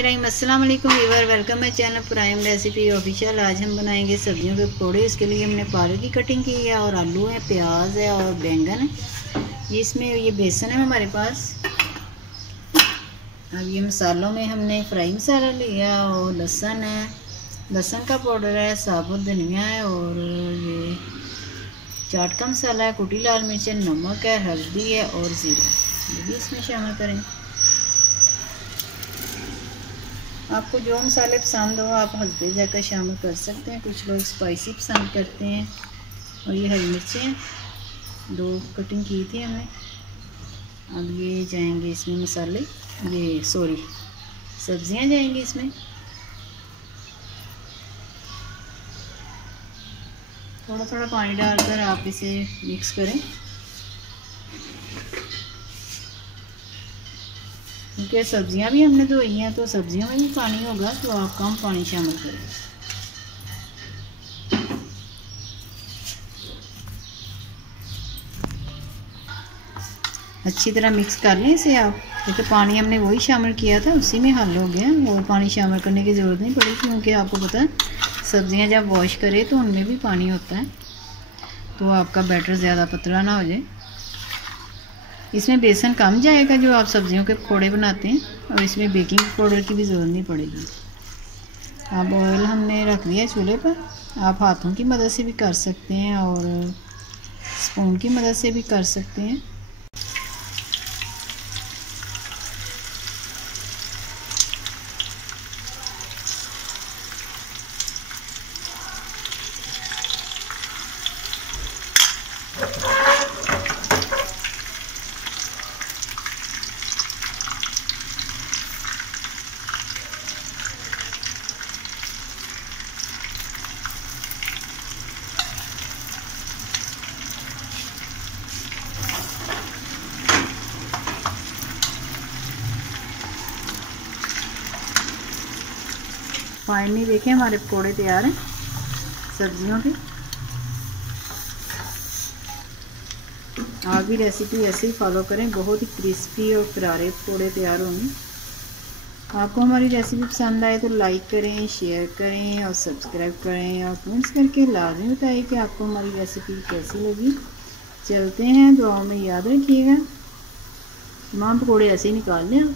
बिस्मिल्लाहिर्रहमानिर्रहीम। अस्सलाम वालेकुम viewer, welcome my channel prime recipe official. आज हम बनाएंगे सब्जियों के पकौड़े। इसके लिए हमने पालक की कटिंग की है और आलू है, प्याज है और बैंगन है। इसमें ये बेसन है हमारे पास। अब ये मसालों में हमने फ्राई मसाला लिया और लहसुन है, लहसुन का पाउडर है, साबुत धनिया है और ये चाट का मसाला है, कुटी लाल मिर्च है, नमक है, हल्दी है और ज़ीरा, ये भी इसमें शामिल करें। आपको जो मसाले पसंद हो आप हल्दी जाकर शामिल कर सकते हैं। कुछ लोग स्पाइसी पसंद करते हैं। और ये हरी मिर्चें 2 कटिंग की थी हमने। अब ये जाएंगे इसमें मसाले, ये सब्जियां जाएंगी इसमें। थोड़ा थोड़ा पानी डालकर आप इसे मिक्स करें, क्योंकि सब्जियां भी हमने धोई हैं तो सब्जियों में भी पानी होगा, तो आप कम पानी शामिल करें। अच्छी तरह मिक्स कर लें इसे आप, क्योंकि पानी हमने वही शामिल किया था, उसी में हल हो गया। और पानी शामिल करने की ज़रूरत नहीं पड़ी, क्योंकि आपको पता है सब्जियां जब वॉश करें तो उनमें भी पानी होता है, तो आपका बैटर ज़्यादा पतला ना हो जाए। इसमें बेसन कम जाएगा जो आप सब्जियों के पकौड़े बनाते हैं, और इसमें बेकिंग पाउडर की भी ज़रूरत नहीं पड़ेगी। अब ऑयल हमने रख दिया चूल्हे पर। आप हाथों की मदद से भी कर सकते हैं और स्पून की मदद से भी कर सकते हैं। फाइनली देखें हमारे पकौड़े तैयार हैं सब्जियों के। आप भी रेसिपी ऐसे ही फॉलो करें, बहुत ही क्रिस्पी और करारे पकौड़े तैयार होंगे। आपको हमारी रेसिपी पसंद आए तो लाइक करें, शेयर करें और सब्सक्राइब करें, और कमेंट्स करके लाजमी बताइए कि आपको हमारी रेसिपी कैसी लगी। चलते हैं, दुआओं में याद रखिएगा। तमाम पकौड़े ऐसे ही निकाल लें।